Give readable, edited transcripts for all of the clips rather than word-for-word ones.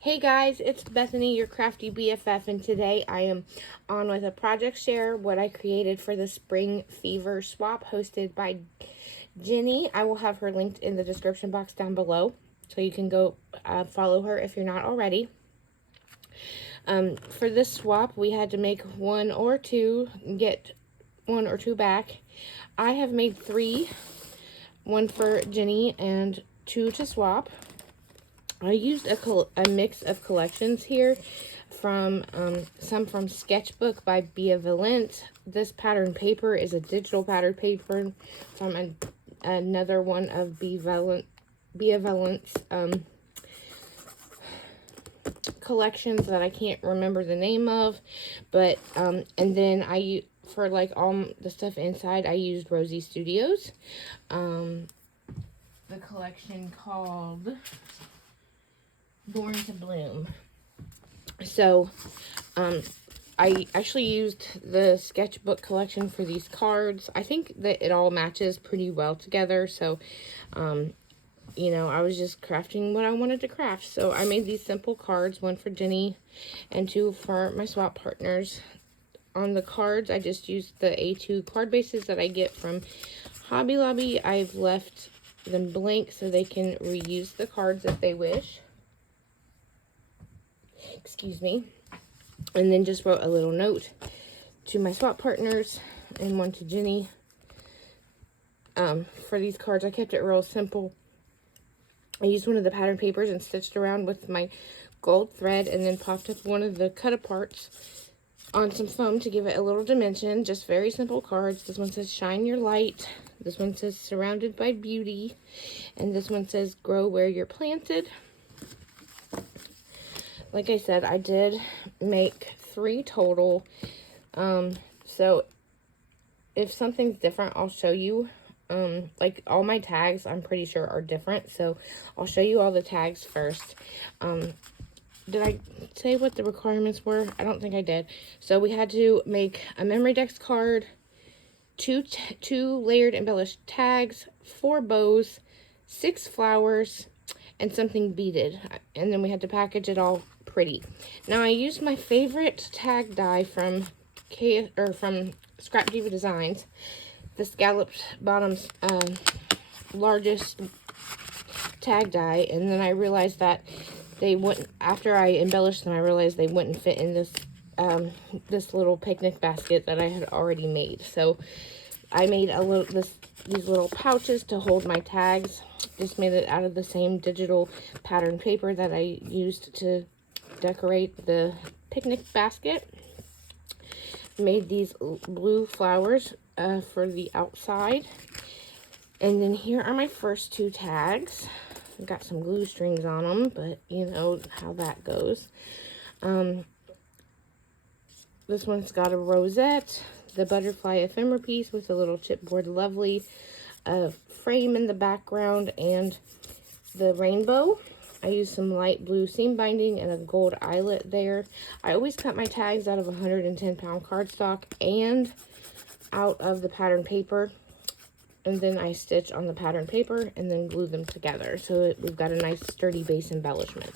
Hey guys, it's Bethany, your crafty BFF, and today I am on with a project share, what I created for the Spring Fever swap hosted by Jenny. I will have her linked in the description box down below, so you can go follow her if you're not already. For this swap, we had to make one or two, get one or two back. I have made three, one for Jenny and two to swap. I used a mix of collections here from some from Sketchbook by Beavalent. This pattern paper is a digital pattern paper from another one of Beavalent's collections that I can't remember the name of, but and then for like all the stuff inside I used Rosie Studios, the collection called Born to Bloom. So I actually used the Sketchbook collection for these cards. I think that it all matches pretty well together, so you know, I was just crafting what I wanted to craft. So I made these simple cards, one for Jenny and two for my swap partners. On the cards, I just used the A2 card bases that I get from Hobby Lobby. I've left them blank so they can reuse the cards if they wish. Excuse me. And then just wrote a little note to my swap partners and one to Jenny. For these cards, I kept it real simple. I used one of the pattern papers and stitched around with my gold thread and then popped up one of the cut-aparts on some foam to give it a little dimension. Just very simple cards. This one says shine your light. This one says surrounded by beauty. And this one says grow where you're planted. Like I said, I did make 3 total. So if something's different, I'll show you. Like all my tags, I'm pretty sure are different. So I'll show you all the tags first. Did I say what the requirements were? I don't think I did. So we had to make a memory dex card, two layered embellished tags, 4 bows, 6 flowers, and something beaded. And then we had to package it all pretty. Now I used my favorite tag die from Scrap Diva Designs, the scalloped bottoms largest tag die, and then I realized that they wouldn't, after I embellished them, I realized they wouldn't fit in this this little picnic basket that I had already made. So I made these little pouches to hold my tags. Just made it out of the same digital pattern paper that I used to decorate the picnic basket. Made these blue flowers for the outside. And then here are my first 2 tags. I've got some glue strings on them, but you know how that goes. This one's got a rosette, the butterfly ephemera piece with a little chipboard lovely frame in the background, and the rainbow. I used some light blue seam binding and a gold eyelet there. I always cut my tags out of 110-pound cardstock and out of the pattern paper. And then I stitch on the pattern paper and then glue them together. So we've got a nice sturdy base embellishment.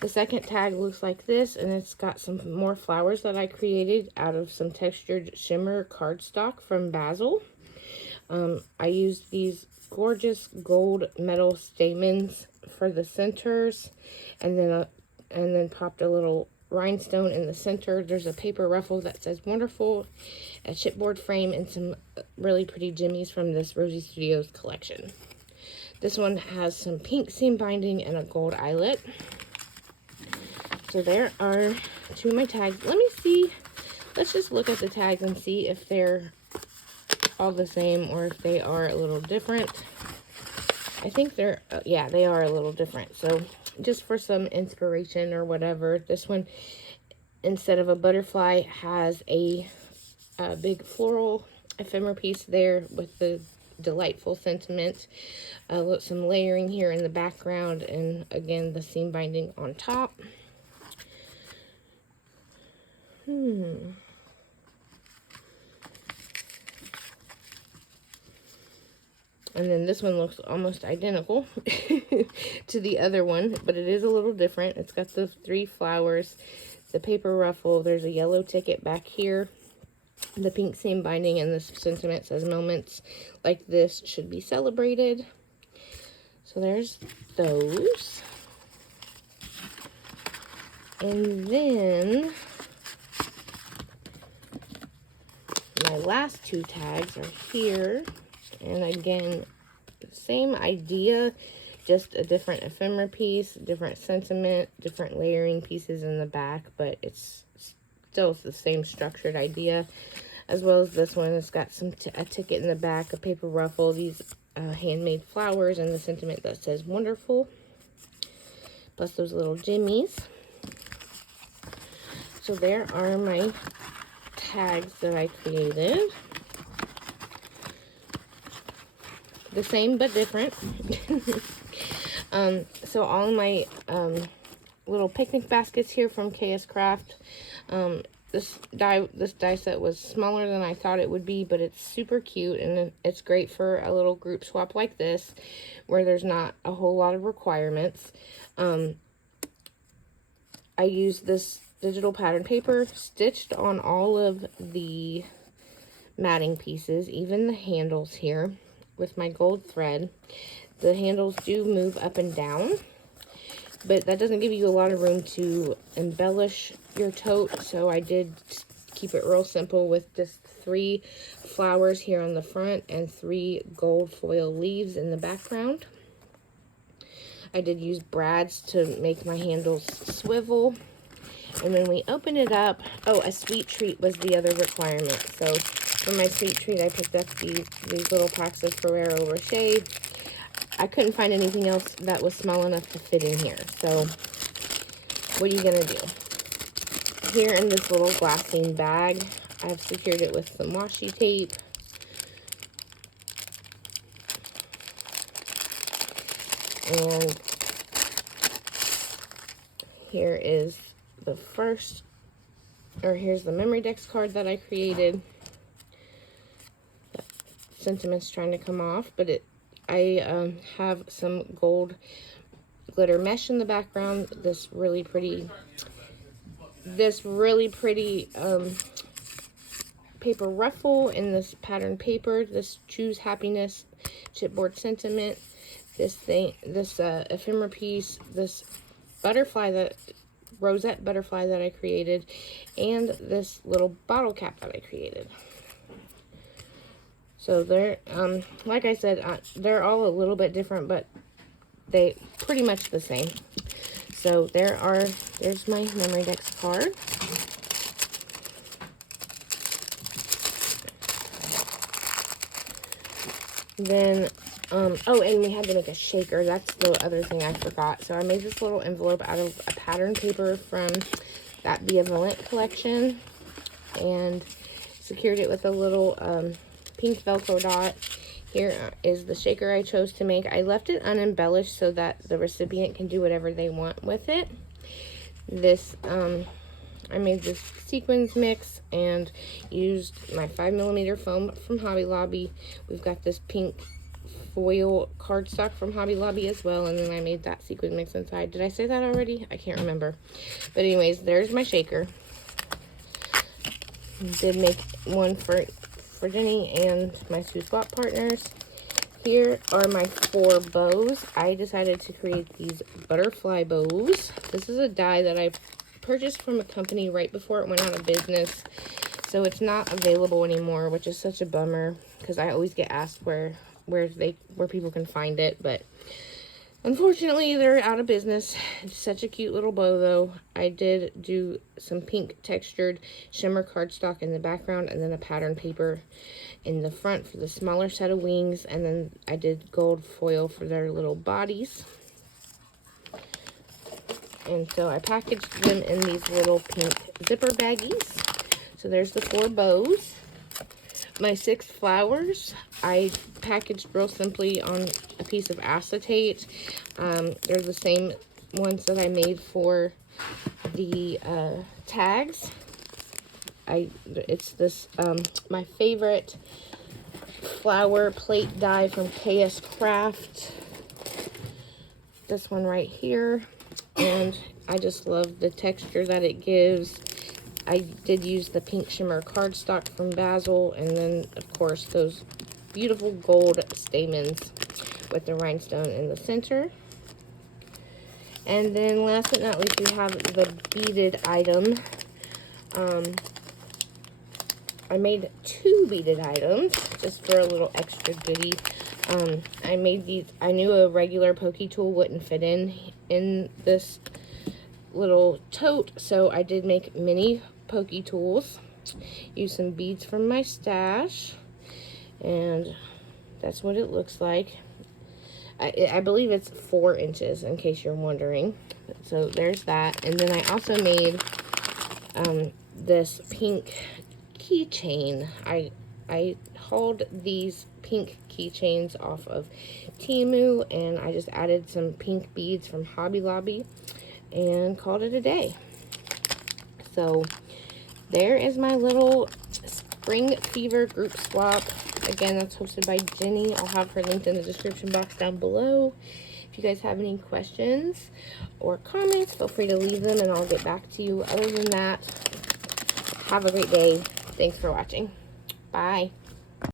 The second tag looks like this, and it's got some more flowers that I created out of some textured shimmer cardstock from Basil. I used these gorgeous gold metal stamens for the centers, and then popped a little rhinestone in the center. There's a paper ruffle that says wonderful, a chipboard frame, and some really pretty jimmies from this Rosie Studios collection. This one has some pink seam binding and a gold eyelet. So there are 2 of my tags. Let me see. Let's just look at the tags and see if they're all the same or if they are a little different. I think they're, yeah, they are a little different. So just for some inspiration or whatever, this one, instead of a butterfly, has a big floral ephemera piece there with the delightful sentiment. Some layering here in the background, and again, the seam binding on top. And then this one looks almost identical to the other one, but it is a little different. It's got the 3 flowers, the paper ruffle, there's a yellow ticket back here, the pink seam binding, and this sentiment says moments like this should be celebrated. So there's those. And then my last 2 tags are here. And again, same idea, just a different ephemera piece, different sentiment, different layering pieces in the back, but it's still the same structured idea. As well as this one, it's got a ticket in the back, a paper ruffle, these handmade flowers, and the sentiment that says wonderful, plus those little jimmies. So there are my tags that I created. The same but different. So all my little picnic baskets here from KS Craft. This die set was smaller than I thought it would be, but it's super cute, and it's great for a little group swap like this, where there's not a whole lot of requirements. I used this digital pattern paper, stitched on all of the matting pieces, even the handles here, with my gold thread. The handles do move up and down, but that doesn't give you a lot of room to embellish your tote, so I did keep it real simple with just 3 flowers here on the front and 3 gold foil leaves in the background. I did use brads to make my handles swivel. And when we open it up, oh, a sweet treat was the other requirement. So for my sweet treat, I picked up these little packs of Ferrero Rocher. I couldn't find anything else that was small enough to fit in here. So what are you going to do? Here in this little glassine bag, I've secured it with some washi tape. And here is the here's the memory dex card that I created. That sentiment's trying to come off, but I have some gold glitter mesh in the background. This really pretty paper ruffle in this pattern paper. This Choose Happiness chipboard sentiment. This ephemera piece. This rosette butterfly that I created, and this little bottle cap that I created. So they're, like I said, they're all a little bit different, but they pretty much the same. So there's my memory dex card. Then, oh, and we had to make a shaker. That's the other thing I forgot. So I made this little envelope out of a pattern paper from that Benevolent collection, and secured it with a little pink Velcro dot. Here is the shaker I chose to make. I left it unembellished so that the recipient can do whatever they want with it. This, I made this sequins mix and used my 5mm foam from Hobby Lobby. We've got this pink foil cardstock from Hobby Lobby as well, and then I made that sequin mix inside. Did I say that already? I can't remember. But anyways, there's my shaker. Did make one for Jenny and my 2 swap partners. Here are my 4 bows. I decided to create these butterfly bows. This is a die that I purchased from a company right before it went out of business, so it's not available anymore, which is such a bummer, because I always get asked where people can find it, but unfortunately they're out of business. It's such a cute little bow though. I did do some pink textured shimmer cardstock in the background, and then a pattern paper in the front for the smaller set of wings, and then I did gold foil for their little bodies. And so I packaged them in these little pink zipper baggies. So there's the 4 bows. My 6 flowers, I packaged real simply on a piece of acetate. They're the same ones that I made for the tags. It's this, my favorite flower plate die from KS Craft. This one right here. And I just love the texture that it gives. I did use the pink shimmer cardstock from Basil, and then of course those beautiful gold stamens with the rhinestone in the center. And then last but not least, we have the beaded item. I made 2 beaded items just for a little extra goodie. I made these. I knew a regular pokey tool wouldn't fit in this little tote, so I did make mini pokey tools. Use some beads from my stash, and that's what it looks like. I believe it's 4 inches, in case you're wondering. So there's that. And then I also made this pink keychain. I hauled these pink keychains off of Temu, and I just added some pink beads from Hobby Lobby and called it a day. So there is my little Spring Fever group swap. Again, that's hosted by Jenny. I'll have her linked in the description box down below. If you guys have any questions or comments, feel free to leave them and I'll get back to you. Other than that, have a great day. Thanks for watching. Bye.